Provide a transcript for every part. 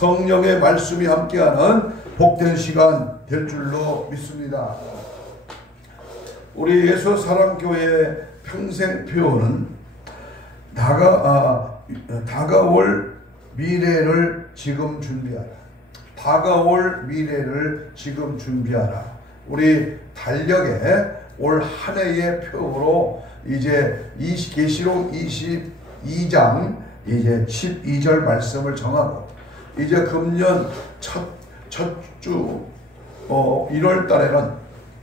성령의 말씀이 함께하는 복된 시간 될 줄로 믿습니다. 우리 예수 사랑교회 평생 표어는 다가올 미래를 지금 준비하라. 다가올 미래를 지금 준비하라. 우리 달력에 올 한 해의 표어로 이제 계시록 22장 이제 12절 말씀을 정하고, 이제 금년 첫 주 1월 달에는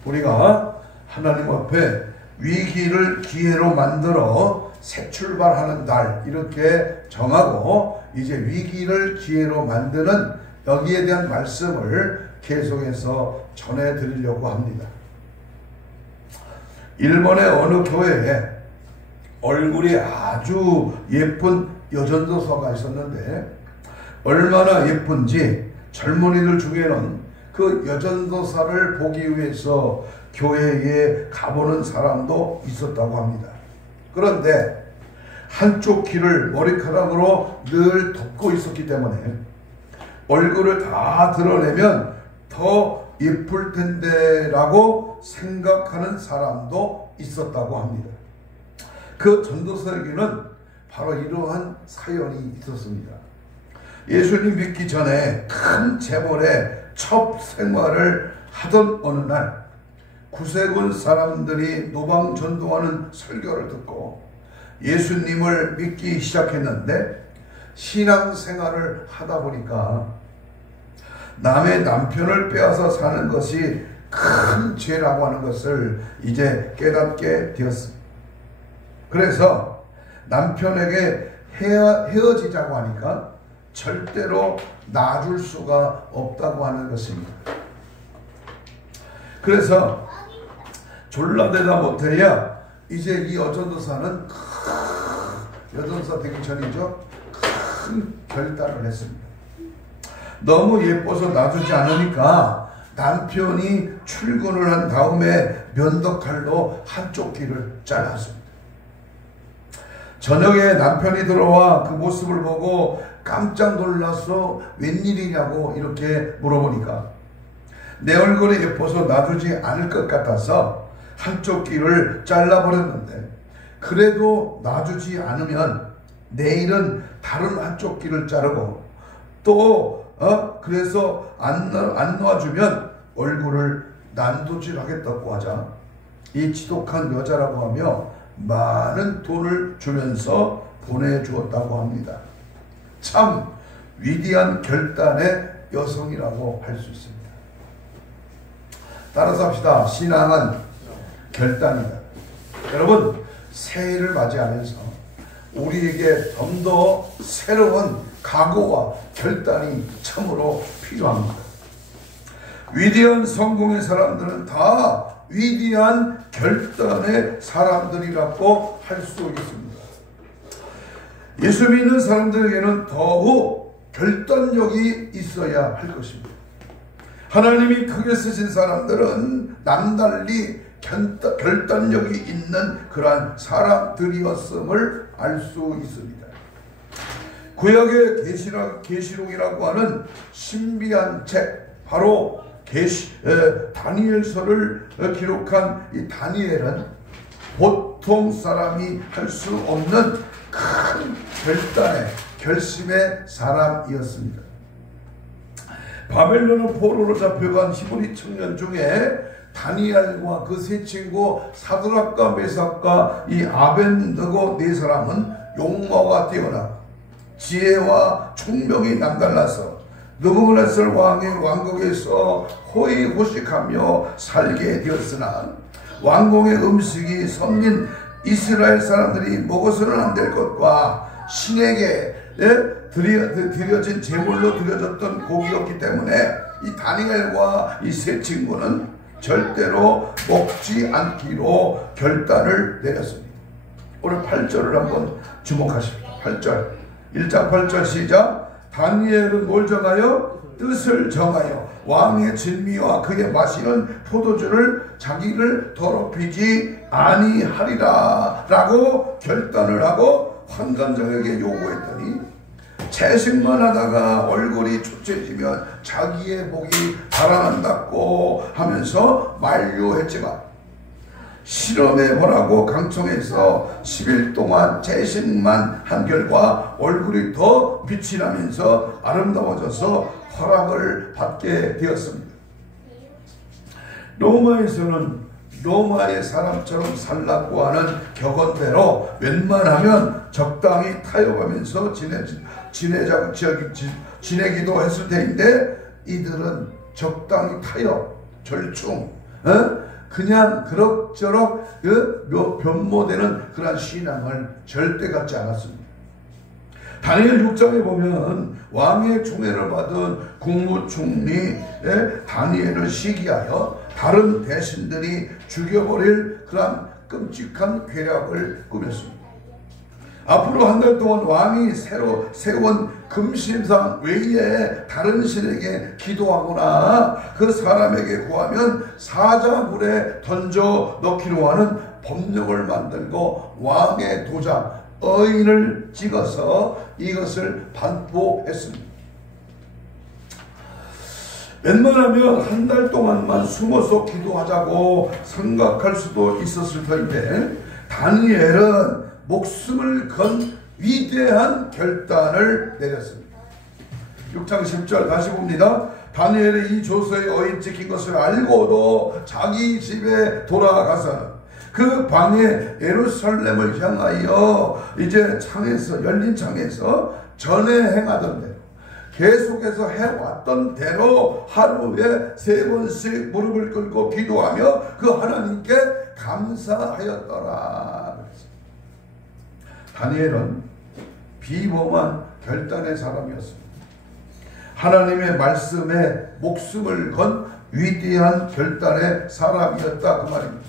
우리가 하나님 앞에 위기를 기회로 만들어 새 출발하는 날 이렇게 정하고, 이제 위기를 기회로 만드는 여기에 대한 말씀을 계속해서 전해드리려고 합니다. 일본의 어느 교회에 얼굴이 아주 예쁜 여전도사가 있었는데, 얼마나 예쁜지 젊은이들 중에는 그 여전도사를 보기 위해서 교회에 가보는 사람도 있었다고 합니다. 그런데 한쪽 귀를 머리카락으로 늘 덮고 있었기 때문에 얼굴을 다 드러내면 더 예쁠 텐데 라고 생각하는 사람도 있었다고 합니다. 그 전도사에게는 바로 이러한 사연이 있었습니다. 예수님 믿기 전에 큰 재벌의 첫 생활을 하던 어느 날, 구세군 사람들이 노방 전도하는 설교를 듣고 예수님을 믿기 시작했는데, 신앙생활을 하다 보니까 남의 남편을 빼앗아 사는 것이 큰 죄라고 하는 것을 이제 깨닫게 되었습니다. 그래서 남편에게 헤어지자고 하니까 절대로 놔줄 수가 없다고 하는 것입니다. 그래서 졸라대다 못해야 이제 이 여전도사는 여전도사 되기 전이죠. 큰 결단을 했습니다. 너무 예뻐서 놔두지 않으니까 남편이 출근을 한 다음에 면도칼로 한쪽 귀를 잘랐습니다. 저녁에 남편이 들어와 그 모습을 보고 깜짝 놀라서 웬일이냐고 이렇게 물어보니까, 내 얼굴이 예뻐서 놔두지 않을 것 같아서 한쪽 귀를 잘라버렸는데, 그래도 놔주지 않으면 내일은 다른 한쪽 귀를 자르고 또 그래서 안 놔주면 얼굴을 난도질하겠다고 하자 이 지독한 여자라고 하며 많은 돈을 주면서 보내주었다고 합니다. 참 위대한 결단의 여성이라고 할 수 있습니다. 따라서 합시다. 신앙은 결단이다. 여러분, 새해를 맞이하면서 우리에게 좀 더 새로운 각오와 결단이 참으로 필요합니다. 위대한 성공의 사람들은 다 위대한 결단의 사람들이라고 할 수 있습니다. 예수 믿는 사람들에게는 더욱 결단력이 있어야 할 것입니다. 하나님이 크게 쓰신 사람들은 남달리 결단력이 있는 그러한 사람들이었음을 알 수 있습니다. 구약의 계시록이라고 하는 신비한 책, 바로 다니엘서를 기록한 이 다니엘은 보통 사람이 할 수 없는 큰 결단의 결심의 사람이었습니다. 바벨론 포로로 잡혀간 히브리 청년 중에 다니엘과 그 세 친구 사드락과 메삭과 이 아벤느고 네 사람은 용모가 뛰어나 지혜와 총명이 남달라서 느부갓네살 왕의 왕국에서 호의호식하며 살게 되었으나 왕궁의 음식이 섬긴 이스라엘 사람들이 먹어서는 안 될 것과 신에게 드려진 제물로 드려졌던 고기였기 때문에 이 다니엘과 이 세 친구는 절대로 먹지 않기로 결단을 내렸습니다. 오늘 8절을 한번 주목하십시오. 8절 1장 8절 시작. 다니엘은 뭘 정하여? 뜻을 정하여 왕의 진미와 그의 마시는 포도주를 자기를 더럽히지 아니하리라 라고 결단을 하고 환관장에게 요구했더니 채식만 하다가 얼굴이 초췌해지면 자기의 복이 달아난다고 하면서 만류했지만, 실험해 보라고 강청해서 10일 동안 채식만 한 결과 얼굴이 더 빛이 나면서 아름다워져서 허락을 받게 되었습니다. 로마에서는 로마의 사람처럼 살라고 하는 격언대로 웬만하면 적당히 타협하면서 지내기도 했을 텐데, 이들은 적당히 타협, 절충, 그냥 그럭저럭 변모되는 그런 신앙을 절대 갖지 않았습니다. 다니엘 6장에 보면 왕의 총애를 받은 국무총리 다니엘을 시기하여 다른 대신들이 죽여버릴 그런 끔찍한 계략을 꾸몄습니다. 앞으로 한 달 동안 왕이 새로 세운 금신상 외에 다른 신에게 기도하거나 그 사람에게 구하면 사자굴에 던져 넣기로 하는 법령을 만들고 왕의 도장, 어인을 찍어서 이것을 반포했습니다. 웬만하면 한 달 동안만 숨어서 기도하자고 생각할 수도 있었을 텐데, 다니엘은 목숨을 건 위대한 결단을 내렸습니다. 6장 10절 다시 봅니다. 다니엘이 이 조서에 어인 찍힌 것을 알고도 자기 집에 돌아가서 그 방에 예루살렘을 향하여 이제 창에서, 열린 창에서 전에 행하던 대로, 계속해서 해왔던 대로 하루에 3번씩 무릎을 꿇고 기도하며 그 하나님께 감사하였더라. 다니엘은 비범한 결단의 사람이었습니다. 하나님의 말씀에 목숨을 건 위대한 결단의 사람이었다, 그 말입니다.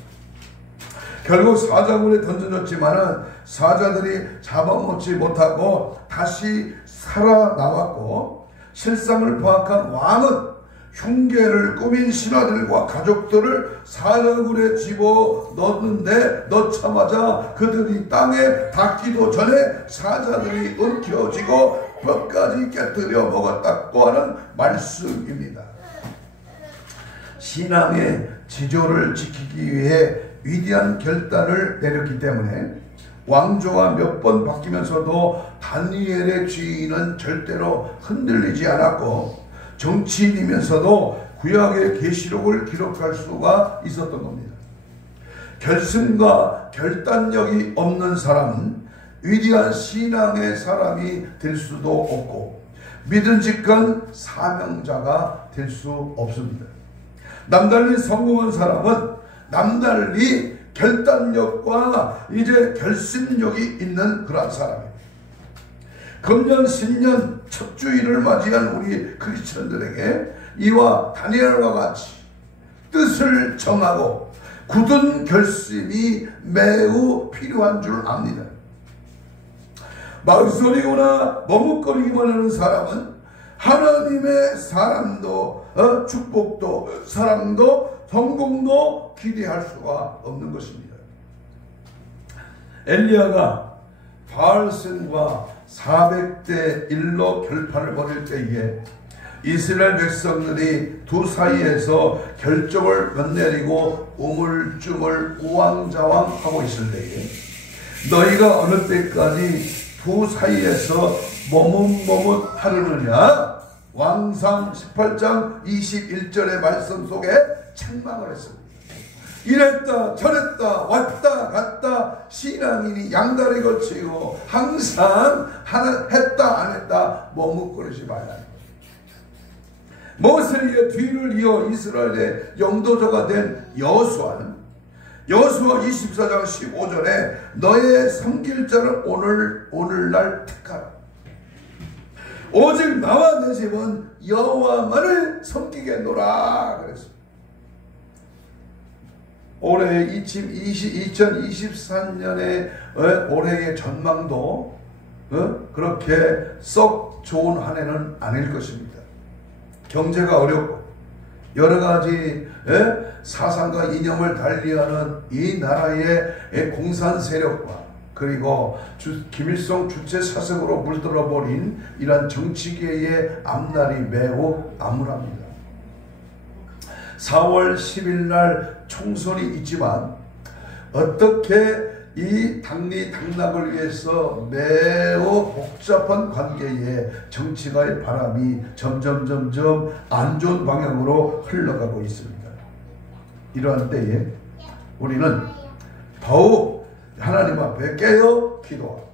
결국 사자굴에 던져졌지만은 사자들이 잡아먹지 못하고 다시 살아나왔고, 실상을 파악한 왕은 흉계를 꾸민 신하들과 가족들을 사자굴에 집어 넣자마자 그들이 땅에 닿기도 전에 사자들이 움켜쥐고 뼈까지 깨뜨려 먹었다고 하는 말씀입니다. 신앙의 지조를 지키기 위해 위대한 결단을 내렸기 때문에 왕조가 몇 번 바뀌면서도 다니엘의 지위는 절대로 흔들리지 않았고, 정치인이면서도 구약의 계시록을 기록할 수가 있었던 겁니다. 결심과 결단력이 없는 사람은 위대한 신앙의 사람이 될 수도 없고 믿음직한 사명자가 될 수 없습니다. 남달리 성공한 사람은 남달리 결단력과 이제 결심력이 있는 그런 사람입니다. 금년 신년 첫 주일을 맞이한 우리 크리스천들에게 이와 다니엘과 같이 뜻을 정하고 굳은 결심이 매우 필요한 줄 압니다. 망설이거나 머뭇거리기만 하는 사람은 하나님의 사랑도 축복도 사랑도 성공도 기대할 수가 없는 것입니다. 엘리야가 바알슨과 400대 1로 결판을 벌일 때에 이스라엘 백성들이 두 사이에서 결정을 못 내리고 우물쭈물 우왕좌왕하고 있을 때에 너희가 어느 때까지 두 사이에서 머뭇머뭇 하려느냐, 왕상 18장 21절의 말씀 속에 책망을 했습니다. 이랬다 저랬다 왔다 갔다 신앙인이 양다리 걸치고 항상 했다 안 했다 머뭇거리지 말라. 모세의 뒤를 이어 이스라엘의 영도자가 된 여호수아는 여호수아 24장 15절에 너의 섬길 자를 오늘날 택하라. 오직 나와 내 집은 여호와만을 섬기겠노라 그랬습니다. 올해 2023년의 올해의 전망도 그렇게 썩 좋은 한 해는 아닐 것입니다. 경제가 어렵고 여러 가지 사상과 이념을 달리하는 이 나라의 공산 세력과 그리고 김일성 주체 사슬으로 물들어버린 이러한 정치계의 앞날이 매우 암울합니다. 4월 10일 날 총선이 있지만 어떻게 이 당리당락을 위해서 매우 복잡한 관계에 정치가의 바람이 점점 안 좋은 방향으로 흘러가고 있습니다. 이러한 때에 우리는 더욱 하나님 앞에 깨어 기도하고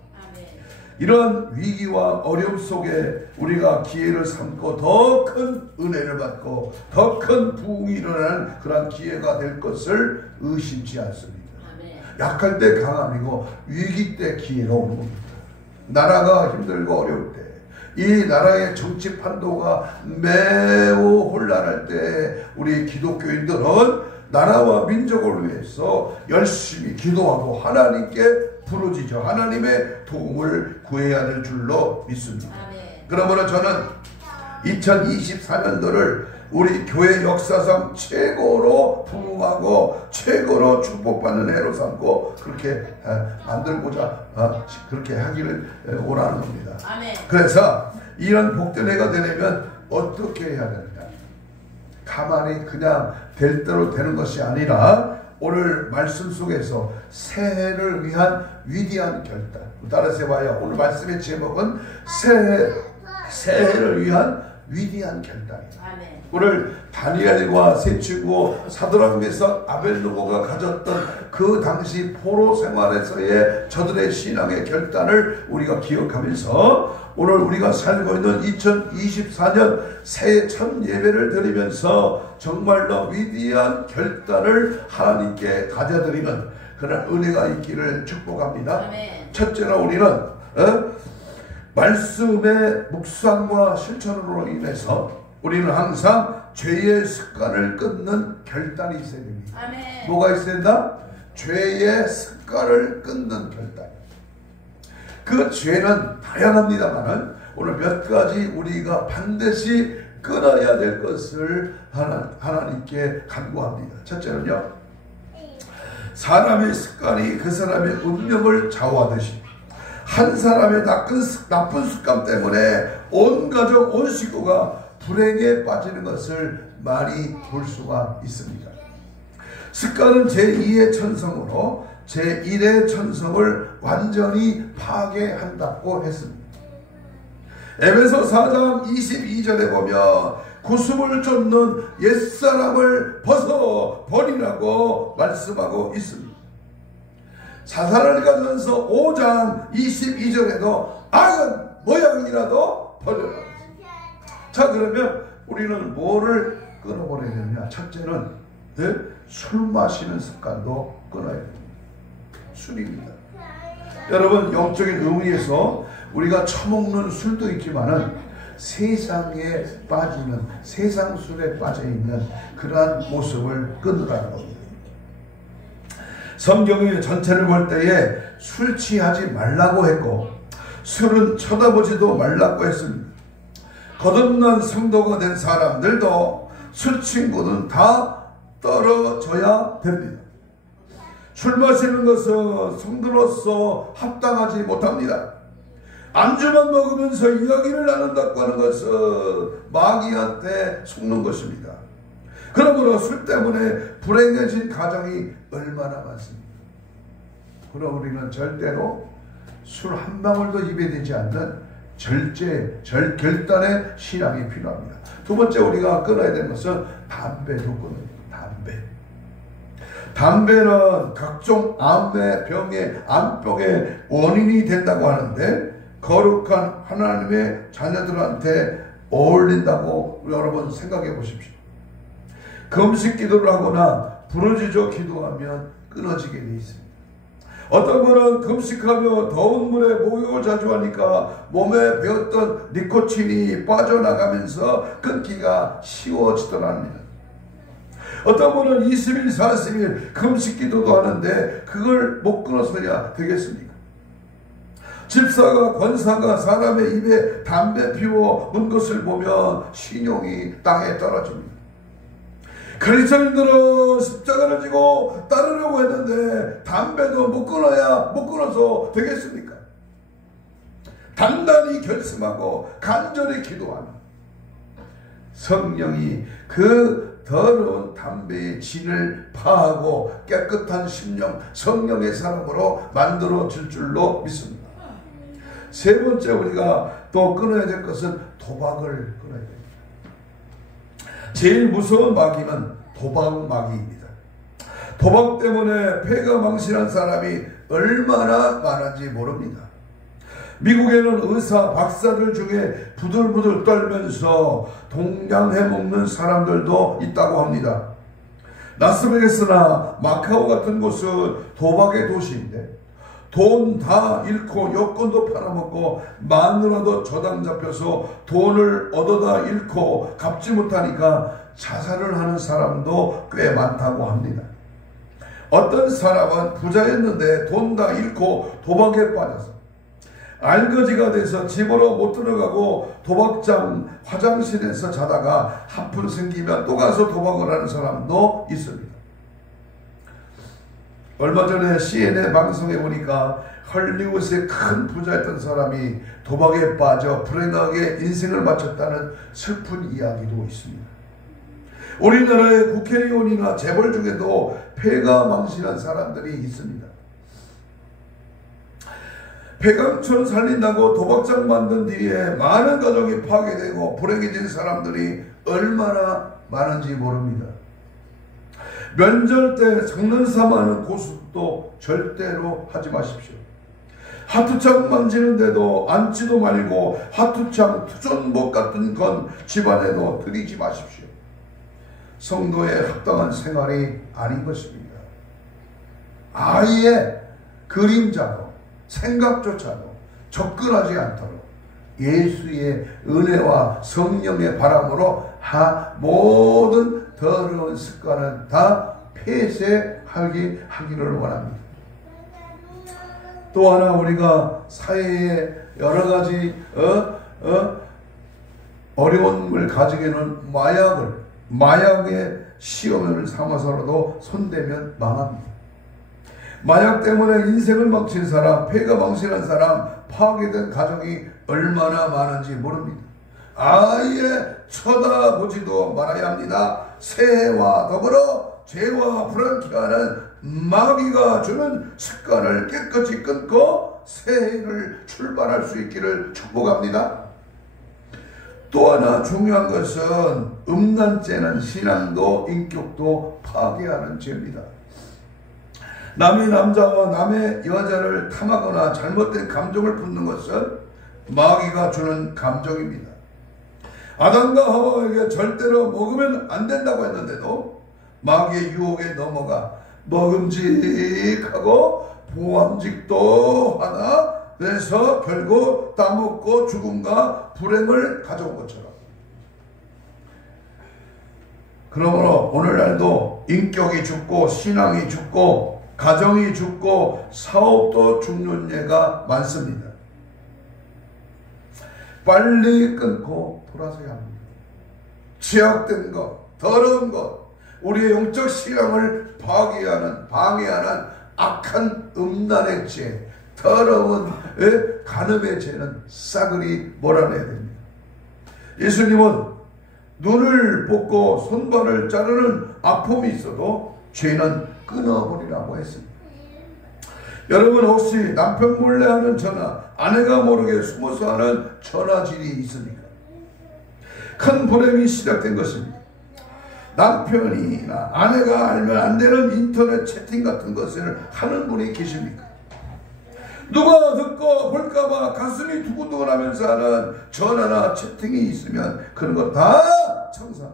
이런 위기와 어려움 속에 우리가 기회를 삼고 더 큰 은혜를 받고 더 큰 부흥이 일어나는 그런 기회가 될 것을 의심치 않습니다. 약할 때 강함이고 위기 때 기회가 오는 겁니다. 나라가 힘들고 어려울 때, 이 나라의 정치 판도가 매우 혼란할 때 우리 기독교인들은 나라와 민족을 위해서 열심히 기도하고 하나님께 부르짖어 하나님의 도움을 구해야 될 줄로 믿습니다. 그러므로 저는 2024년도를 우리 교회 역사상 최고로 부흥하고 최고로 축복받는 해로 삼고 그렇게 만들고자 그렇게 하기를 원하는 겁니다. 그래서 이런 복된 해가 되려면 어떻게 해야 되느냐? 가만히 그냥 될 대로 되는 것이 아니라 오늘 말씀 속에서 새해를 위한 위대한 결단. 따라서 해봐요. 오늘 말씀의 제목은 새해를 위한 위대한 결단이다. 오늘 다니엘과 세 친구 사드락 메삭 아벨느고가 가졌던 그 당시 포로 생활에서의 저들의 신앙의 결단을 우리가 기억하면서 오늘 우리가 살고 있는 2024년 새해 첫 예배를 드리면서 정말로 위대한 결단을 하나님께 가져드리는 그런 은혜가 있기를 축복합니다. 첫째로 우리는 말씀의 묵상과 실천으로 인해서 우리는 항상 죄의 습관을 끊는 결단이 있어야 됩니다. 뭐가 있어야 된다? 죄의 습관을 끊는 결단. 그 죄는 다양합니다만 오늘 몇 가지 우리가 반드시 끊어야 될 것을 하나님께 간구합니다. 첫째는요, 사람의 습관이 그 사람의 운명을 좌우하듯이 한 사람의 나쁜 습관 때문에 온 가족, 온 식구가 불행에 빠지는 것을 많이 볼 수가 있습니다. 습관은 제2의 천성으로 제1의 천성을 완전히 파괴한다고 했습니다. 에베소 4장 22절에 보면 구습을 쫓는 옛사람을 벗어 버리라고 말씀하고 있습니다. 사사라니가전서 5장 22절에도 악은 모양이라도 버려라. 자, 그러면 우리는 뭐를 끊어버려야 되느냐? 첫째는 술 마시는 습관도 끊어야 됩니다. 술입니다. 여러분, 영적인 의미에서 우리가 처먹는 술도 있지만은 세상에 빠지는, 세상 술에 빠져있는 그러한 모습을 끊으라는 겁니다. 성경의 전체를 볼 때에 술 취하지 말라고 했고 술은 쳐다보지도 말라고 했습니다. 거듭난 성도가 된 사람들도 술 친구는 다 떨어져야 됩니다. 술 마시는 것은 성도로서 합당하지 못합니다. 안주만 먹으면서 이야기를 나눈다고 하는 것은 마귀한테 속는 것입니다. 그러므로 술 때문에 불행해진 가정이 얼마나 많습니다. 그럼 우리는 절대로 술 한 방울도 입에 대지 않는 결단의 신앙이 필요합니다. 두 번째 우리가 끊어야 되는 것은 담배도 끊어야 됩니다. 담배는 각종 암의 병의 암병의 원인이 된다고 하는데 거룩한 하나님의 자녀들한테 어울린다고 여러분 생각해 보십시오. 금식 기도를 하거나 부르짖어 기도하면 끊어지게 되어 있습니다. 어떤 분은 금식하며 더운 물에 목욕을 자주 하니까 몸에 배었던 니코틴이 빠져나가면서 끊기가 쉬워지더랍니다. 어떤 분은 20일, 40일 금식 기도도 하는데 그걸 못 끊어서야 되겠습니까? 집사가, 권사가 사람의 입에 담배 피워 문 것을 보면 신용이 땅에 떨어집니다. 크리스천들은 십자가를 지고 따르려고 했는데 담배도 못 끊어서 되겠습니까? 단단히 결심하고 간절히 기도하는 성령이 그 더러운 담배의 진을 파하고 깨끗한 심령, 성령의 사람으로 만들어질 줄로 믿습니다. 세 번째, 우리가 또 끊어야 될 것은 도박을 끊어야 됩니다. 제일 무서운 마귀는 도박 마귀입니다. 도박 때문에 폐가 망신한 사람이 얼마나 많은지 모릅니다. 미국에는 의사, 박사들 중에 부들부들 떨면서 동냥해 먹는 사람들도 있다고 합니다. 라스베가스나 마카오 같은 곳은 도박의 도시인데 돈 다 잃고 여권도 팔아먹고 마누라도 저당 잡혀서 돈을 얻어다 잃고 갚지 못하니까 자살을 하는 사람도 꽤 많다고 합니다. 어떤 사람은 부자였는데 돈 다 잃고 도박에 빠져서 알거지가 돼서 집으로 못 들어가고 도박장 화장실에서 자다가 한푼 생기면 또 가서 도박을 하는 사람도 있습니다. 얼마 전에 CNN 방송에 보니까 헐리우드의 큰 부자였던 사람이 도박에 빠져 불행하게 인생을 마쳤다는 슬픈 이야기도 있습니다. 우리나라의 국회의원이나 재벌 중에도 폐가 망신한 사람들이 있습니다. 폐강촌 살린다고 도박장 만든 뒤에 많은 가정이 파괴되고 불행해진 사람들이 얼마나 많은지 모릅니다. 면접 때 장난삼아하는 고수도 절대로 하지 마십시오. 하트창 만지는데도 앉지도 말고 하트창 투전복 같은 건 집안에도 들이지 마십시오. 성도에 합당한 생활이 아닌 것입니다. 아예 그림자로 생각조차도 접근하지 않도록 예수의 은혜와 성령의 바람으로 모든 더러운 습관은 다 폐쇄하기를 원합니다. 또 하나, 우리가 사회에 여러 가지 어려움을 가지게는 마약의 시험을 삼아서라도 손대면 망합니다. 마약 때문에 인생을 망친 사람, 폐가 망신한 사람, 파괴된 가정이 얼마나 많은지 모릅니다. 아예 쳐다보지도 말아야 합니다. 새해와 더불어 죄와 불안케하는 마귀가 주는 습관을 깨끗이 끊고 새해를 출발할 수 있기를 축복합니다. 또 하나 중요한 것은 음란죄는 신앙도 인격도 파괴하는 죄입니다. 남의 남자와 남의 여자를 탐하거나 잘못된 감정을 품는 것은 마귀가 주는 감정입니다. 아담과 하와에게 절대로 먹으면 안 된다고 했는데도 마귀의 유혹에 넘어가 먹음직하고 보암직도 하나, 그래서 결국 따먹고 죽음과 불행을 가져온 것처럼. 그러므로 오늘날도 인격이 죽고 신앙이 죽고 가정이 죽고 사업도 죽는 예가 많습니다. 빨리 끊고 돌아서야 합니다. 죄악된 것, 더러운 것, 우리의 영적 신앙을 방해하는 악한 음란의 죄, 더러운 간음의 죄는 싸그리 몰아내야 됩니다. 예수님은 눈을 뽑고 손발을 자르는 아픔이 있어도 죄는 끊어버리라고 했습니다. 여러분, 혹시 남편 몰래 하는 전화, 아내가 모르게 숨어서 하는 전화질이 있습니까? 큰 불행이 시작된 것입니다. 남편이나 아내가 알면 안 되는 인터넷 채팅 같은 것을 하는 분이 계십니까? 누가 듣고 볼까봐 가슴이 두근두근하면서 하는 전화나 채팅이 있으면 그런 거 다 청산,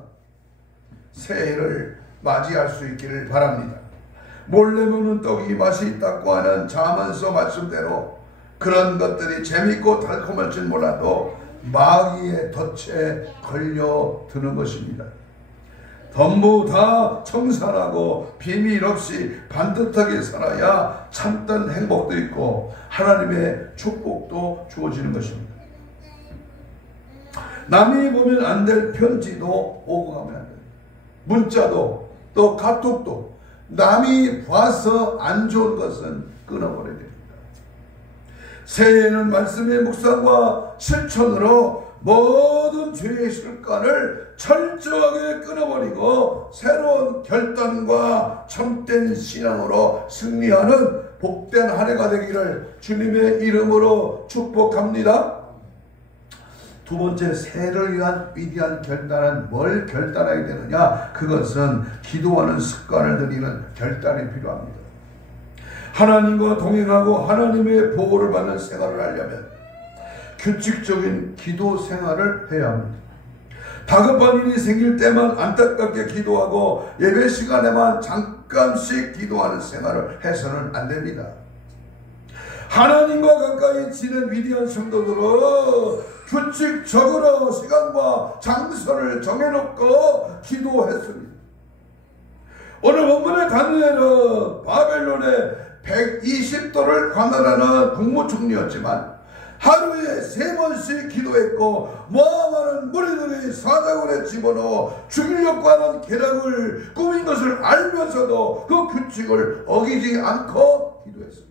새해를 맞이할 수 있기를 바랍니다. 몰래 먹는 떡이 맛이 있다고 하는 자문서 말씀대로 그런 것들이 재밌고 달콤할지 몰라도 마귀의 덫에 걸려드는 것입니다. 전부 다 청산하고 비밀 없이 반듯하게 살아야 참된 행복도 있고 하나님의 축복도 주어지는 것입니다. 남이 보면 안 될 편지도 오고 가면 안 됩니다. 문자도 또 카톡도 남이 봐서 안 좋은 것은 끊어버려야 됩니다. 새해에는 말씀의 묵상과 실천으로 모든 죄의 습관을 철저하게 끊어버리고 새로운 결단과 참된 신앙으로 승리하는 복된 한 해가 되기를 주님의 이름으로 축복합니다. 두 번째, 새해를 위한 위대한 결단은 뭘 결단하게 되느냐? 그것은 기도하는 습관을 들이는 결단이 필요합니다. 하나님과 동행하고 하나님의 보호를 받는 생활을 하려면 규칙적인 기도 생활을 해야 합니다. 다급한 일이 생길 때만 안타깝게 기도하고 예배 시간에만 잠깐씩 기도하는 생활을 해서는 안 됩니다. 하나님과 가까이 지낸 위대한 성도들은 규칙적으로 시간과 장소를 정해놓고 기도했습니다. 오늘 본문의 다니엘은 바벨론의 120도를 관할하는 국무총리였지만 하루에 3번씩 기도했고 모아많은 무리들이 사자굴에 집어넣어 죽이려고 하는 계략을 꾸민 것을 알면서도 그 규칙을 어기지 않고 기도했습니다.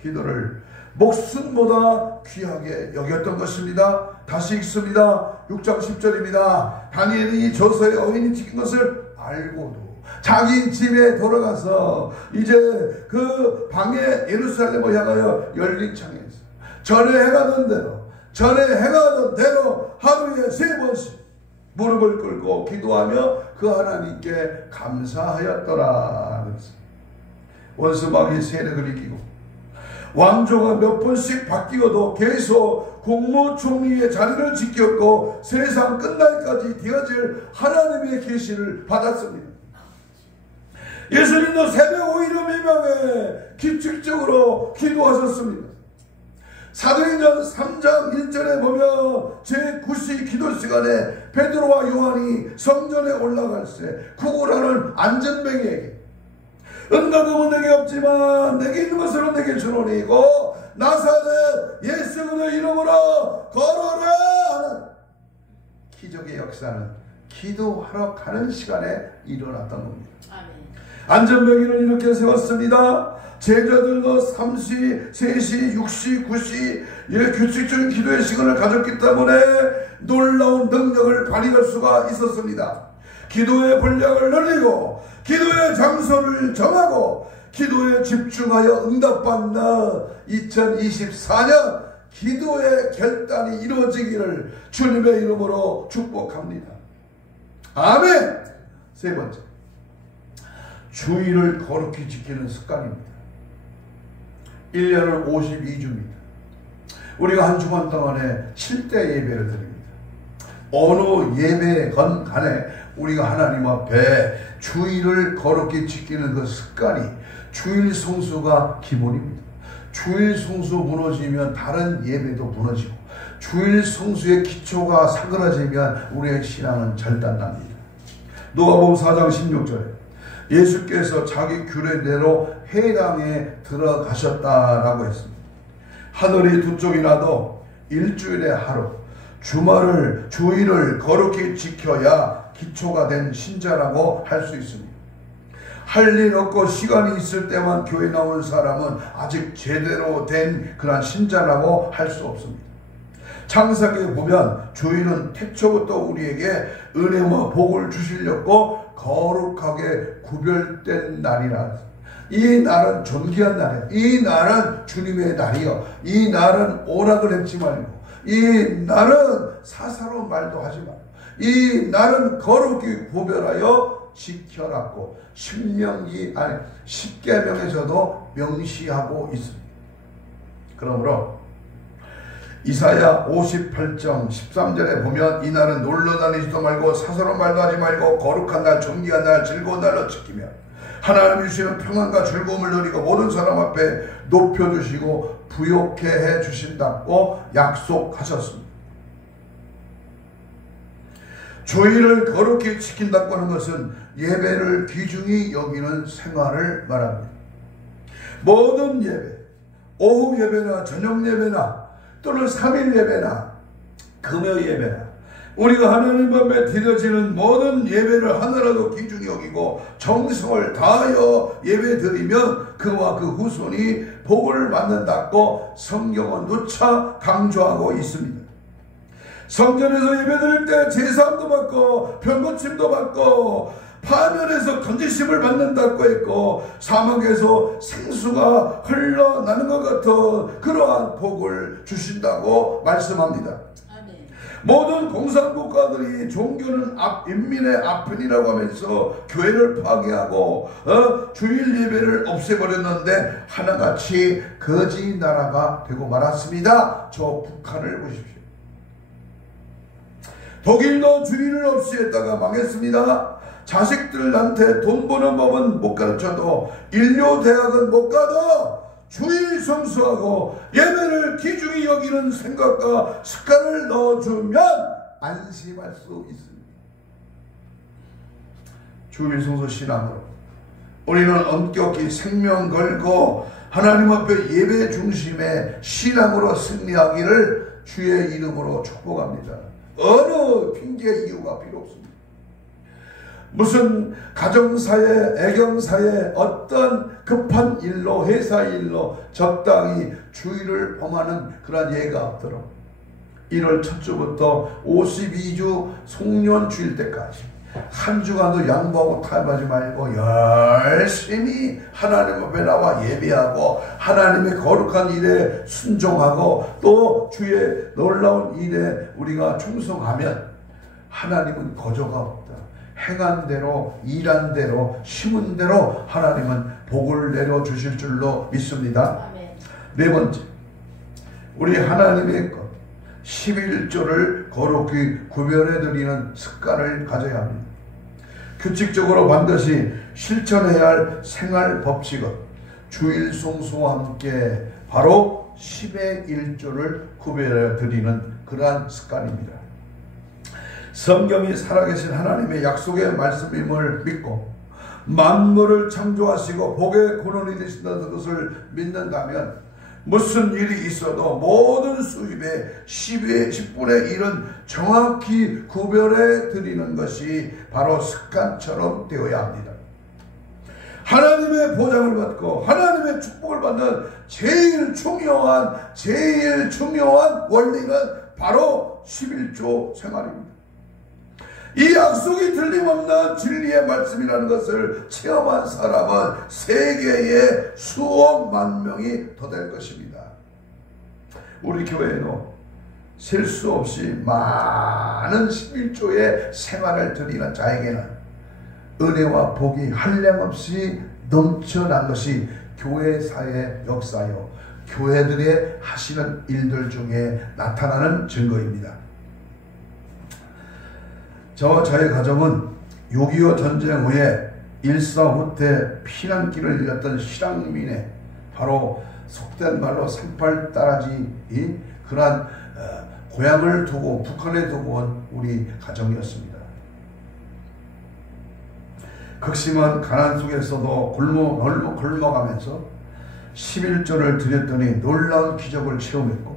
기도를 목숨보다 귀하게 여겼던 것입니다. 다시 읽습니다. 6장 10절입니다. 다니엘이 저서에 어인이 지킨 것을 알고도 자기 집에 돌아가서 이제 그 방에 예루살렘을 향하여 열린 창에서 전에 행하던 대로 하루에 3번씩 무릎을 꿇고 기도하며 그 하나님께 감사하였더라. 원수마귀의 세력을 이기고 왕조가 몇 번씩 바뀌어도 계속 국무총리의 자리를 지켰고 세상 끝날까지 되어질 하나님의 계시를 받았습니다. 예수님도 새벽 5일을 미명에 규칙적으로 기도하셨습니다. 사도행전 3장 1절에 보면 제9시 기도 시간에 베드로와 요한이 성전에 올라갈 때 구걸하는 안전뱅이에게 은과금은 내게 없지만 내게 있는 것으로 내게 주노니고 나사렛 예수 그리스도의 이름으로 걸어라 하는 기적의 역사는 기도하러 가는 시간에 일어났던 겁니다. 안전뱅이를 이렇게 세웠습니다. 제자들도 3시, 3시, 6시, 9시 규칙적인 기도의 시간을 가졌기 때문에 놀라운 능력을 발휘할 수가 있었습니다. 기도의 분량을 늘리고 기도의 장소를 정하고 기도에 집중하여 응답받는 2024년 기도의 결단이 이루어지기를 주님의 이름으로 축복합니다. 아멘. 세 번째, 주일을 거룩히 지키는 습관입니다. 1년은 52주입니다. 우리가 한 주간 동안에 7대 예배를 드립니다. 어느 예배건 간에 우리가 하나님 앞에 주일을 거룩히 지키는 그 습관이 주일 성수가 기본입니다. 주일 성수 무너지면 다른 예배도 무너지고 주일 성수의 기초가 사그라지면 우리의 신앙은 절단납니다. 누가복음 4장 16절에 예수께서 자기 규례대로 회당에 들어가셨다라고 했습니다. 하늘이 두 쪽이 나도 일주일에 하루 주일을 거룩히 지켜야 기초가 된 신자라고 할 수 있습니다. 할 일 없고 시간이 있을 때만 교회 나오는 사람은 아직 제대로 된 그런 신자라고 할 수 없습니다. 창세기에 보면 주일은 태초부터 우리에게 은혜와 복을 주시려고 거룩하게 구별된 날이라. 이 날은 존귀한 날이에요. 이 날은 주님의 날이요. 이 날은 오락을 했지 말고, 이 날은 사사로운 말도 하지 말고, 이 날은 거룩히 구별하여 지켜놨고 십계명에서도 명시하고 있습니다. 그러므로 이사야 58장 13절에 보면 이 날은 놀러 다니지도 말고 사사로운 말도 하지 말고 거룩한 날, 존귀한 날, 즐거운 날로 지키며 하나님이 주시는 평안과 즐거움을 누리고 모든 사람 앞에 높여주시고 부욕해 해 주신다고 약속하셨습니다. 주일을 거룩히 지킨다고 하는 것은 예배를 귀중히 여기는 생활을 말합니다. 모든 예배, 오후 예배나 저녁 예배나 또는 3일 예배나 금요 예배나 우리가 하나님 앞에 드려지는 모든 예배를 하나라도 귀중히 여기고 정성을 다하여 예배 드리면 그와 그 후손이 복을 받는다고 성경은 누차 강조하고 있습니다. 성전에서 예배 드릴 때 제사함도 받고 병고침도 받고 파멸에서 건지심을 받는다고 했고 사막에서 생수가 흘러나는 것 같은 그러한 복을 주신다고 말씀합니다. 모든 공산국가들이 종교는 인민의 아편이라고 하면서 교회를 파괴하고 주일 예배를 없애버렸는데 하나같이 거지 나라가 되고 말았습니다. 저 북한을 보십시오. 독일도 주일을 없이 했다가 망했습니다. 자식들한테 돈 버는 법은 못 가르쳐도 인류 대학은 못 가도 주일 성수하고 예배를 귀중히 여기는 생각과 습관을 넣어주면 안심할 수 있습니다. 주일 성수 신앙으로 우리는 엄격히 생명 걸고 하나님 앞에 예배 중심의 신앙으로 승리하기를 주의 이름으로 축복합니다. 어느 핑계 이유가 필요 없습니다. 무슨 가정사에 애경사에 어떤 급한 일로 회사 일로 적당히 주일을 범하는 그런 예가 없도록 1월 첫 주부터 52주 송년 주일 때까지 한 주간도 양보하고 타협하지 말고 열심히 하나님 앞에 나와 예배하고 하나님의 거룩한 일에 순종하고 또 주의 놀라운 일에 우리가 충성하면 하나님은 거저가 없다. 행한 대로 일한 대로 심은 대로 하나님은 복을 내려주실 줄로 믿습니다. 아멘. 네 번째, 우리 하나님의 것 11조를 거룩히 구별해 드리는 습관을 가져야 합니다. 규칙적으로 반드시 실천해야 할 생활 법칙은 주일 성수와 함께 바로 10의 1조를 구별해 드리는 그러한 습관입니다. 성경이 살아계신 하나님의 약속의 말씀임을 믿고 만물을 창조하시고 복의 근원이 되신다는 것을 믿는다면 무슨 일이 있어도 모든 수입의 10분의 1은 정확히 구별해 드리는 것이 바로 습관처럼 되어야 합니다. 하나님의 보장을 받고 하나님의 축복을 받는 제일 중요한 원리는 바로 11조 생활입니다. 이 약속이 틀림없는 진리의 말씀이라는 것을 체험한 사람은 세계에 수억만 명이 더 될 것입니다. 우리 교회에도 셀 수 없이 많은 11조의 생활을 드리는 자에게는 은혜와 복이 한량없이 넘쳐난 것이 교회사의 역사요 교회들의 하시는 일들 중에 나타나는 증거입니다. 저의 가정은 6.25 전쟁 후에 일사후 때 피난길을 잃었던 실향민의 바로 속된 말로 38따라지 그러한 고향을 두고 북한에 두고 온 우리 가정이었습니다. 극심한 가난 속에서도 굶어가면서 11조를 드렸더니 놀라운 기적을 체험했고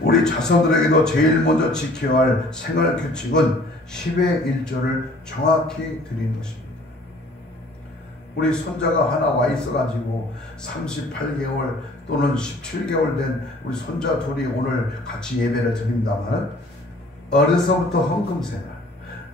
우리 자손들에게도 제일 먼저 지켜야 할 생활 규칙은 10의 1조를 정확히 드리는 것입니다. 우리 손자가 하나 와 있어가지고 38개월 또는 17개월 된 우리 손자 둘이 오늘 같이 예배를 드립니다만 어려서부터 헌금생활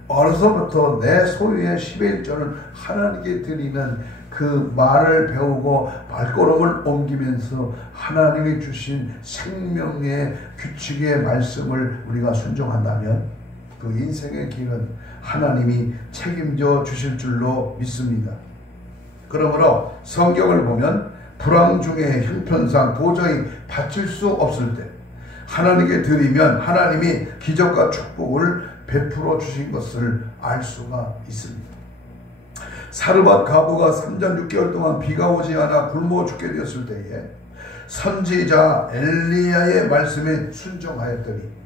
어려서부터 내 소유의 10의 1조는 하나님께 드리는 그 말을 배우고 발걸음을 옮기면서 하나님이 주신 생명의 규칙의 말씀을 우리가 순종한다면 그 인생의 길은 하나님이 책임져 주실 줄로 믿습니다. 그러므로 성경을 보면 불황 중에 형편상 도저히 바칠 수 없을 때 하나님께 드리면 하나님이 기적과 축복을 베풀어 주신 것을 알 수가 있습니다. 사르밧 가부가 3년 6개월 동안 비가 오지 않아 굶어 죽게 되었을 때에 선지자 엘리야의 말씀에 순종하였더니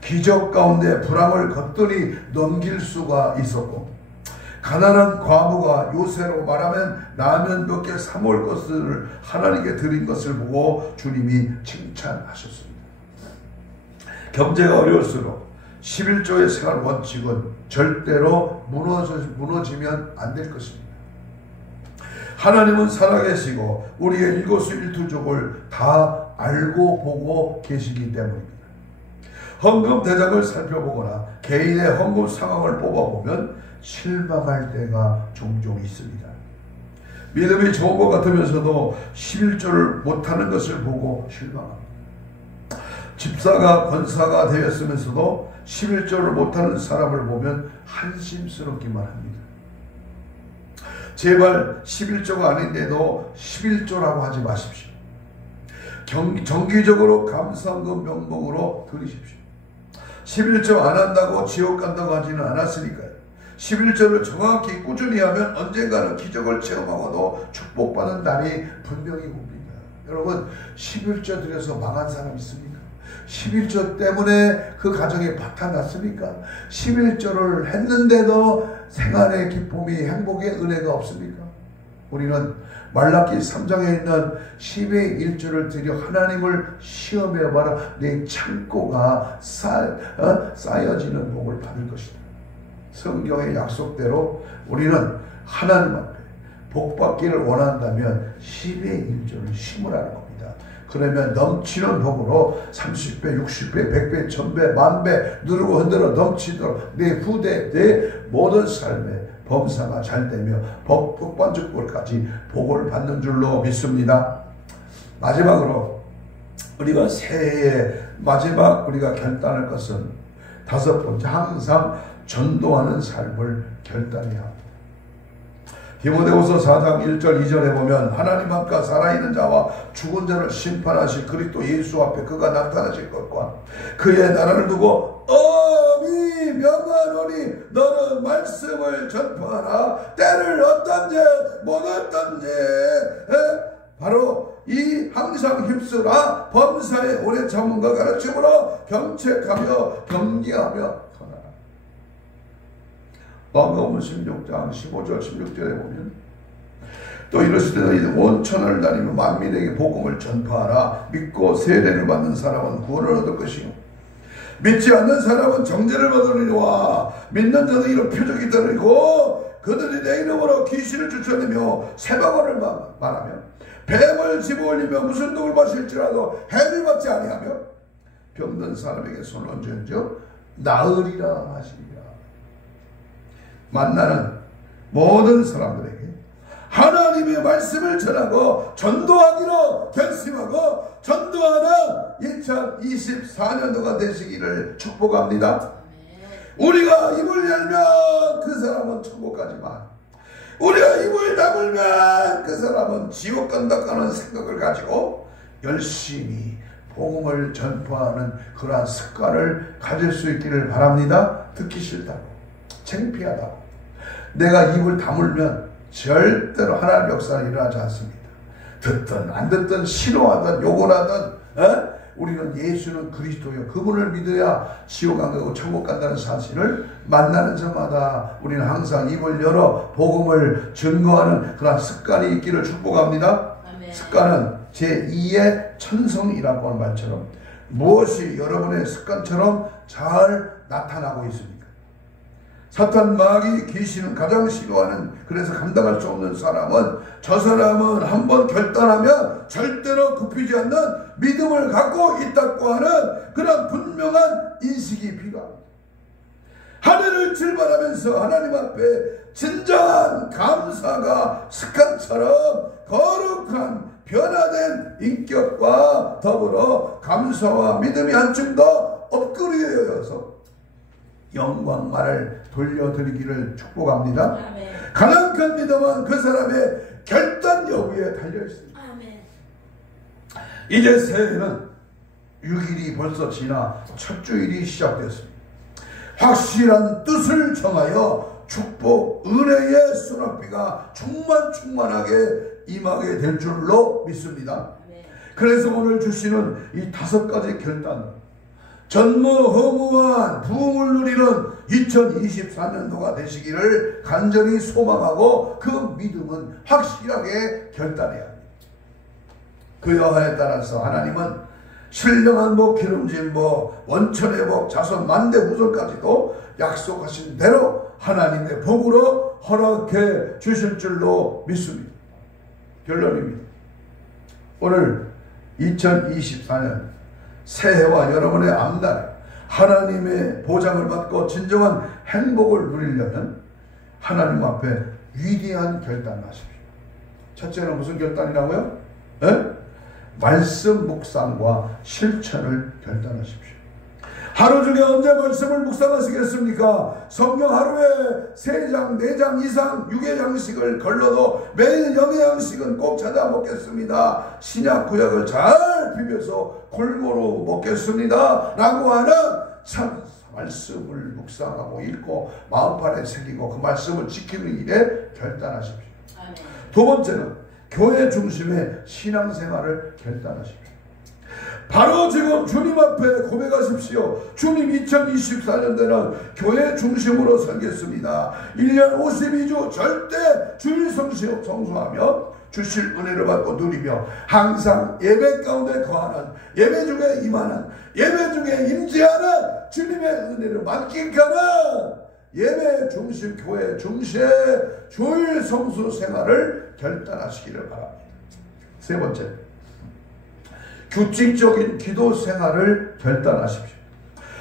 기적 가운데 불황을 걷더니 넘길 수가 있었고 가난한 과부가 요새로 말하면 라면 몇 개 사 먹을 것을 하나님께 드린 것을 보고 주님이 칭찬하셨습니다. 경제가 어려울수록 11조의 생활 원칙은 절대로 무너지면 안 될 것입니다. 하나님은 살아계시고 우리의 일거수일투족을 다 알고 보고 계시기 때문입니다. 헌금 대장을 살펴보거나 개인의 헌금 상황을 뽑아보면 실망할 때가 종종 있습니다. 믿음이 좋은 것 같으면서도 11조를 못하는 것을 보고 실망합니다. 집사가 권사가 되었으면서도 11조를 못하는 사람을 보면 한심스럽기만 합니다. 제발 11조가 아닌데도 11조라고 하지 마십시오. 정기적으로 감사헌금 명목으로 드리십시오. 11조 안 한다고 지옥 간다고 하지는 않았으니까요. 11조를 정확히 꾸준히 하면 언젠가는 기적을 체험하고도 축복받는 날이 분명히 옵니다. 여러분, 11조 드려서 망한 사람 있습니까? 11조 때문에 그 가정이 바탕났습니까? 11조를 했는데도 생활의 기쁨이, 행복의 은혜가 없습니까? 우리는 말라기 3장에 있는 10의 1조를 드려 하나님을 시험해봐라. 내 창고가 쌓여지는 복을 받을 것이다. 성경의 약속대로 우리는 하나님 앞에 복 받기를 원한다면 10의 1조를 심으라는 겁니다. 그러면 넘치는 복으로 30배, 60배, 100배, 1000배, 만배 누르고 흔들어 넘치도록 내 후대, 내 모든 삶에 범사가 잘 되며 복반죽골까지 복을 받는 줄로 믿습니다. 마지막으로 우리가 새해의 마지막 우리가 결단할 것은 5번째, 항상 전도하는 삶을 결단해야 합니다. 디모데후서 4장 1절 2절에 보면 하나님 앞과 살아있는 자와 죽은 자를 심판하실 그리스도 예수 앞에 그가 나타나실 것과 그의 나라를 두고 어미 명하노니 너는 말씀을 전파하라. 때를 어떤지 못 어떤지 바로 이 항상 힘쓰라. 범사의 오래 참음과 가르침으로 경책하며 경계하며 마가복음 16장 15절 16절에 보면 또 이르시되 너희는 온 천하를 다니며 만민에게 복음을 전파하라. 믿고 세례를 받는 사람은 구원을 얻을 것이요 믿지 않는 사람은 정죄를 받으리와 믿는 자는 이런 표적이 들으리고 그들이 내 이름으로 귀신을 쫓아내며 세바관을 말하며 뱀을 집어올리며 무슨 독을 마실지라도 해를 받지 아니하며 병든 사람에게 손을 얹은즉 나으리라 하시리라. 만나는 모든 사람들에게 하나님의 말씀을 전하고 전도하기로 결심하고 전도하는 2024년도가 되시기를 축복합니다. 우리가 입을 열면 그 사람은 천국 가지만 우리가 입을 다물면 그 사람은 지옥 간다 하는 생각을 가지고 열심히 복음을 전파하는 그러한 습관을 가질 수 있기를 바랍니다. 듣기 싫다고, 창피하다고, 내가 입을 다물면 절대로 하나님의 역사는 일어나지 않습니다. 듣든 안 듣든 싫어하든 욕을 하든 우리는 예수는 그리스도요 그분을 믿어야 지옥 안 가고 천국 간다는 사실을 만나는 자마다 우리는 항상 입을 열어 복음을 증거하는 그런 습관이 있기를 축복합니다. 아멘. 습관은 제2의 천성이라고 하는 말처럼 무엇이 여러분의 습관처럼 잘 나타나고 있습니까? 사탄 마귀 귀신은 가장 싫어하는, 그래서 감당할 수 없는 사람은 저 사람은 한번 결단하면 절대로 굽히지 않는 믿음을 갖고 있다고 하는 그런 분명한 인식이 필요합니다. 하늘을 출발하면서 하나님 앞에 진정한 감사가 습관처럼 거룩한 변화된 인격과 더불어 감사와 믿음이 한층 더 업그레이드되어서 영광만을 돌려드리기를 축복합니다. 아멘. 가난한 믿음은 그 사람의 결단 여부에 달려있습니다. 아멘. 이제 새해는 6일이 벌써 지나 첫 주일이 시작되었습니다. 확실한 뜻을 정하여 축복, 은혜의 수납비가 충만하게 임하게 될 줄로 믿습니다. 아멘. 그래서 오늘 주시는 이 5가지 결단, 전무후무한 부흥을 누리는 2024년도가 되시기를 간절히 소망하고 그 믿음은 확실하게 결단해야 합니다. 그 여하에 따라서 하나님은 신령한 복, 기름진 복, 원천의 복, 자손 만대 후손까지도 약속하신 대로 하나님의 복으로 허락해 주실 줄로 믿습니다. 결론입니다. 오늘 2024년 새해와 여러분의 앞날에 하나님의 보장을 받고 진정한 행복을 누리려면 하나님 앞에 위대한 결단을 하십시오. 첫째는 무슨 결단이라고요? 말씀 묵상과 실천을 결단하십시오. 하루 중에 언제 말씀을 묵상하시겠습니까? 성경 하루에 3장, 4장 이상 유괴장식을 걸러도 매일 영양식은 꼭 찾아 먹겠습니다. 신약 구약을 잘 비벼서 골고루 먹겠습니다. 라고 하는 참 말씀을 묵상하고 읽고 마음판에 새기고 그 말씀을 지키는 일에 결단하십시오. 두 번째는 교회 중심의 신앙생활을 결단하십시오. 바로 지금 주님 앞에 고백하십시오. 주님, 2024년도에는 교회 중심으로 살겠습니다. 1년 52주 절대 주일 성수하며 주실 은혜를 받고 누리며 항상 예배 가운데 거하는, 예배 중에 임하는, 예배 중에 임재하는 주님의 은혜를 만끽하는 예배 중심, 교회 중심의 주일 성수 생활을 결단하시기를 바랍니다. 세 번째, 규칙적인 기도 생활을 결단하십시오.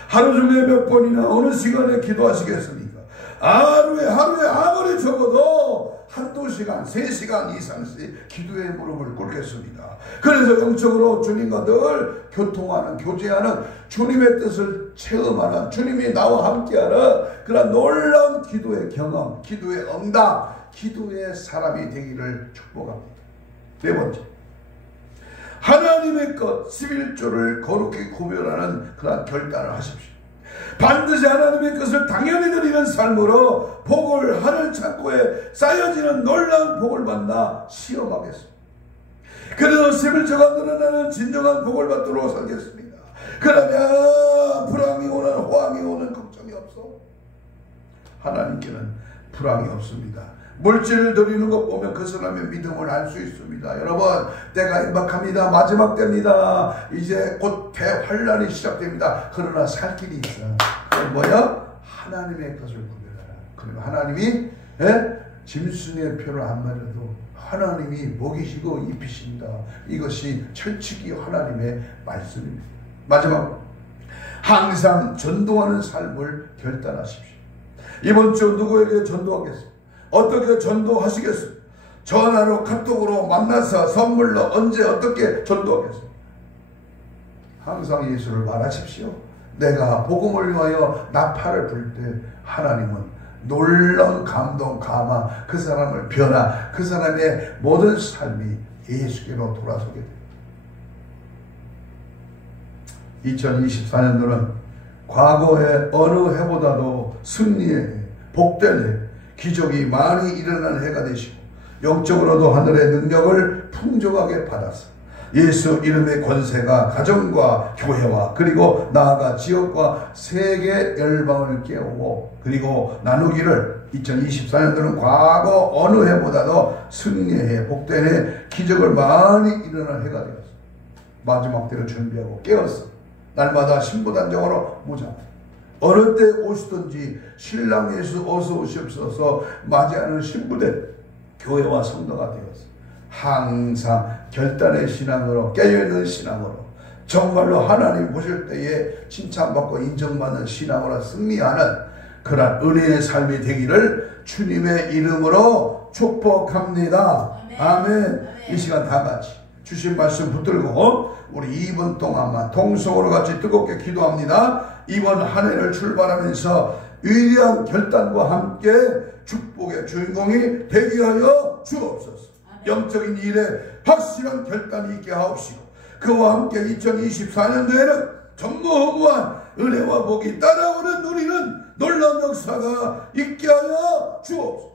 하루 중에 몇 번이나 어느 시간에 기도하시겠습니까? 하루에 아무리 적어도 한두 시간, 3시간 이상씩 기도의 무릎을 꿇겠습니다. 그래서 영적으로 주님과 늘 교통하는, 교제하는, 주님의 뜻을 체험하는, 주님이 나와 함께하는 그런 놀라운 기도의 경험, 기도의 응답, 기도의 사람이 되기를 축복합니다. 네 번째, 하나님의 것 11조를 거룩히 구별하는 그런 결단을 하십시오. 반드시 하나님의 것을 당연히 드리는 삶으로 복을 하늘 창고에 쌓여지는 놀라운 복을 만나 시험하겠습니다. 그래서 11조가 늘어나는 진정한 복을 받도록 살겠습니다. 그러면 불황이 오는, 호황이 오는 걱정이 없어. 하나님께는 불황이 없습니다. 물질을 드리는 것 보면 그 사람의 믿음을 알 수 있습니다. 여러분, 때가 임박합니다. 마지막 때입니다. 이제 곧 대환란이 시작됩니다. 그러나 살 길이 있어. 그건 뭐야? 하나님의 것을 구별하라. 그러면 하나님이 짐승의 표를 안 맞아도 하나님이 먹이시고 입히신다. 이것이 철칙이 하나님의 말씀입니다. 마지막, 항상 전도하는 삶을 결단하십시오. 이번 주 누구에게 전도하겠습니까? 어떻게 전도하시겠습니까? 전화로, 카톡으로, 만나서, 선물로, 언제 어떻게 전도하겠습니까? 항상 예수를 말하십시오. 내가 복음을 위하여 나팔을 불 때 하나님은 놀라운 감동, 감화, 그 사람을 변화, 그 사람의 모든 삶이 예수께로 돌아서게 됩니다. 2024년도는 과거의 어느 해보다도 승리의 해, 복된 해, 기적이 많이 일어나는 해가 되시고 영적으로도 하늘의 능력을 풍족하게 받아서 예수 이름의 권세가 가정과 교회와 그리고 나아가 지역과 세계 열방을 깨우고 그리고 나누기를 2024년도는 과거 어느 해보다도 승리의 해, 복된 해, 기적을 많이 일어나는 해가 되었어. 마지막 때를 준비하고 깨었어. 날마다 신부단적으로 무장. 어느 때 오시든지 신랑 예수 어서 오시옵소서 맞이하는 신부된 교회와 성도가 되었어. 항상 결단의 신앙으로, 깨어있는 신앙으로, 정말로 하나님 보실 때에 칭찬받고 인정받는 신앙으로 승리하는 그런 은혜의 삶이 되기를 주님의 이름으로 축복합니다. 아멘. 이 시간 다 같이 주신 말씀 붙들고 우리 2분 동안만 통성으로 같이 뜨겁게 기도합니다. 이번 한 해를 출발하면서 위대한 결단과 함께 축복의 주인공이 되게 하여 주옵소서. 영적인 일에 확실한 결단이 있게 하옵시고 그와 함께 2024년도에는 전무후무한 은혜와 복이 따라오는 누리는 놀라운 역사가 있게 하여 주옵소서.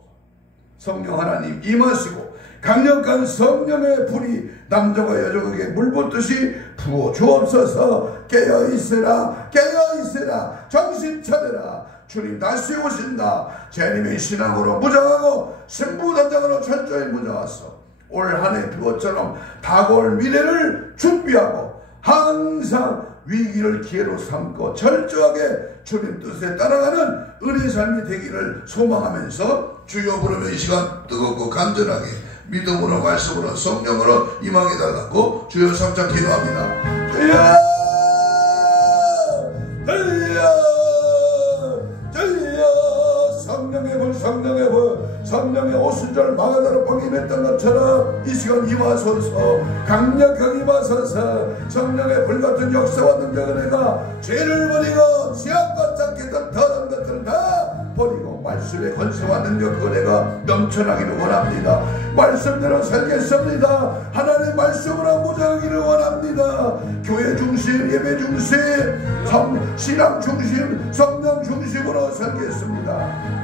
성령 하나님 임하시고 강력한 성령의 불이 남자와 여자에게 물붓듯이 부어 주옵소서. 깨어있으라, 깨어있으라, 정신 차려라. 주님 다시 오신다. 재림의 신앙으로 무장하고 승부단장으로 철저히 무장하소. 올 한 해 그것처럼 다가올 미래를 준비하고 항상 위기를 기회로 삼고 철저하게 주님 뜻에 따라가는 은혜의 삶이 되기를 소망하면서 주여 부르며 이 시간 뜨겁고 간절하게 믿음으로 말씀으로 성령으로 임하게 달라고 주여 3장 기도합니다. 주여 성령의 불 성령의 오순절 마가다라 방에 임했던 것처럼 이 시간 임하소서. 강력하게 임하소서. 성령의 불같은 역사와 능력을 내가 죄를 버리고 지압과 짝했던 더러운 것들을 다 버리고 말씀의 권세와 능력 은혜가 넘쳐나기를 원합니다. 말씀대로 살겠습니다. 하나님의 말씀으로 무장하기를 원합니다. 교회 중심, 예배 중심, 신앙 중심, 성령 중심으로 살겠습니다.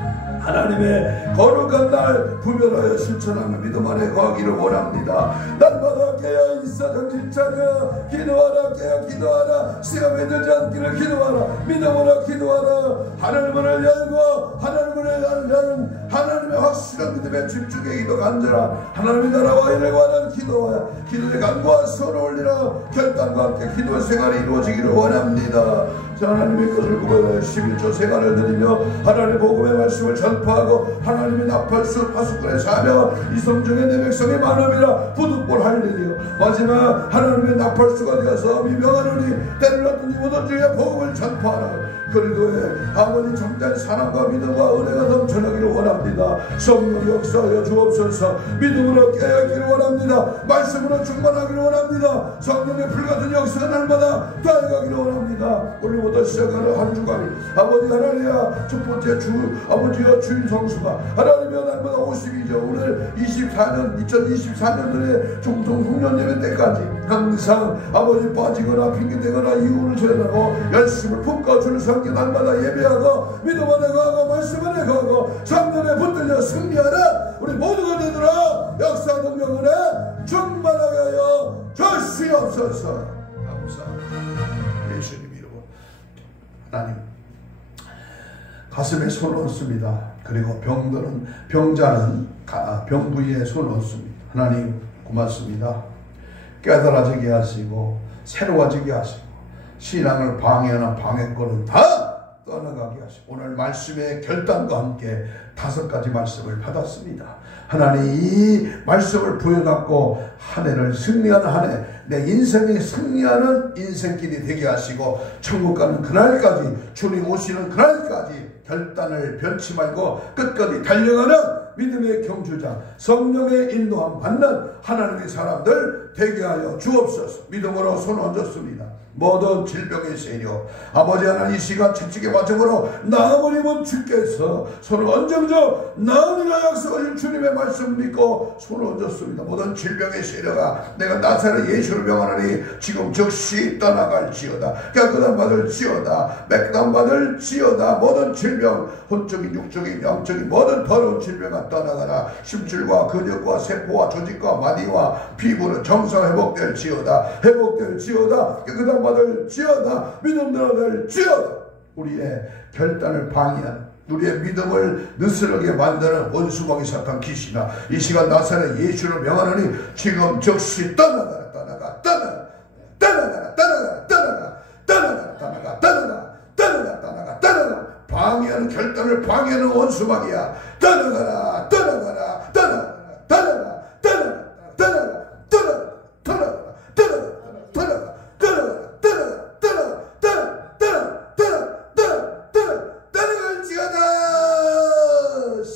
하나님의 거룩한 날 구별하여 실천하는 믿음 안에 거하기를 원합니다. 날마다 깨어 있어 정신 차려 기도하라. 깨어 기도하라. 시험에 들지 않기를 기도하라. 믿음으로 기도하라. 하늘문을 열고 하늘문을 열는 하나님의 확실한 믿음에 집중해 기도 간절하. 하나님의 나라와 이를 구하는 기도와 기도의 간구와 손을 올리라. 결단과 함께 기도 생활이 이루어지기를 원합니다. 하나님의 것을 구별하여 11조 생활을 드리며 하나님의 복음의 말씀을 전파하고 하나님의 나팔수 파수꾼의 사명 이성중의 내 백성의 마음이라 부득볼 할 일이요 마지막 하나님의 나팔수가 되어서 미명하노니 때를 놨더니 모든 주의 복음을 전파하라. 그리도에 아버지 정된 사랑과 믿음과 은혜가 넘쳐나기를 원합니다. 성령 역사하여 주옵소서. 믿음으로 깨어있기를 원합니다. 말씀으로 충만하기를 원합니다. 성령의 불같은 역사가 날마다 다해가기를 원합니다. 오늘부터 시작하는 한 주간이 아버지 하나님이야 첫 번째 주 아버지와 주인 성수가 하나님이야 날마다 52절 오늘 2024년도에 종종 송년 예배 때까지 항상 아버지 빠지거나 핑계대거나 이유를 전하고 열심을 품고 주를 섬기 날마다 예배하고 믿음 안에 가고 말씀 안에 가고 성령에 붙들려 승리하는 우리 모두가 되도록 역사 능력 은혜 충만하게 하여 주시옵소서. 감사합니다. 예수님 이름 하나님 가슴에 손을 얹습니다. 그리고 병자는 병 부위에 손을 얹습니다. 하나님 고맙습니다. 깨달아지게 하시고 새로워지게 하시고 신앙을 방해하는 방해권은 다 떠나가게 하시고 오늘 말씀의 결단과 함께 5가지 말씀을 받았습니다. 하나님 이 말씀을 부여잡고 한 해를 승리하는 한 해 내 인생이 승리하는 인생길이 되게 하시고 천국 가는 그날까지 주님 오시는 그날까지 결단을 변치 말고 끝까지 달려가는 믿음의 경주자 성령의 인도함 받는 하나님의 사람들 되게 하여 주옵소서. 믿음으로 손 얹었습니다. 모든 질병의 세력 아버지 하나님 이 시간 채찍의 마정으로 나아버리면 주께서 손을 얹어줘 나으리라 약속하신 주님의 말씀 믿고 손을 얹었습니다. 모든 질병의 세력아 내가 나사렛 예수를 명하노니 지금 즉시 떠나갈지어다. 깨끗함 받을지어다. 맥담 받을지어다. 모든 질병 혼적인 육적인 영적인 모든 더러운 질병아 떠나가라. 심줄과 근육과 세포와 조직과 마디와 피부는 정상 회복될지어다. 회복될지어다. 깨끗함 받을지어다. 믿음대로 될지어다. 우리의 결단을 방해하는 우리의 믿음을 느슨하게 만드는 원수마귀 사탄 귀신아 이 시간 나사렛 예수를 명하노니 지금 즉시 떠나가라. 떠나가라. 떠나가라. 떠나가라. 떠나가라. 떠나가라. 떠나가라. 떠나가라. 떠나가라. 떠나가라. 방해하는 결단을 방해하는 원수마귀야 떠나가라. 떠나가라. 떠나가라. 떠나가라. 떠나가라. 떠나가라. 떠나가라. 떠나가라.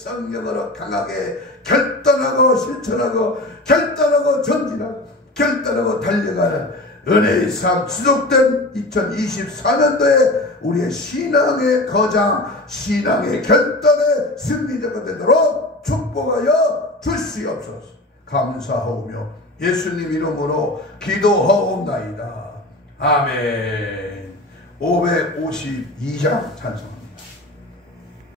성령으로 강하게 결단하고 실천하고 결단하고 전진하고 결단하고 달려가는 은혜의 삶 지속된 2024년도에 우리의 신앙의 거장 신앙의 결단의 승리자가 되도록 축복하여 주시옵소서. 감사하오며 예수님 이름으로 기도하옵나이다. 아멘. 552장 찬송.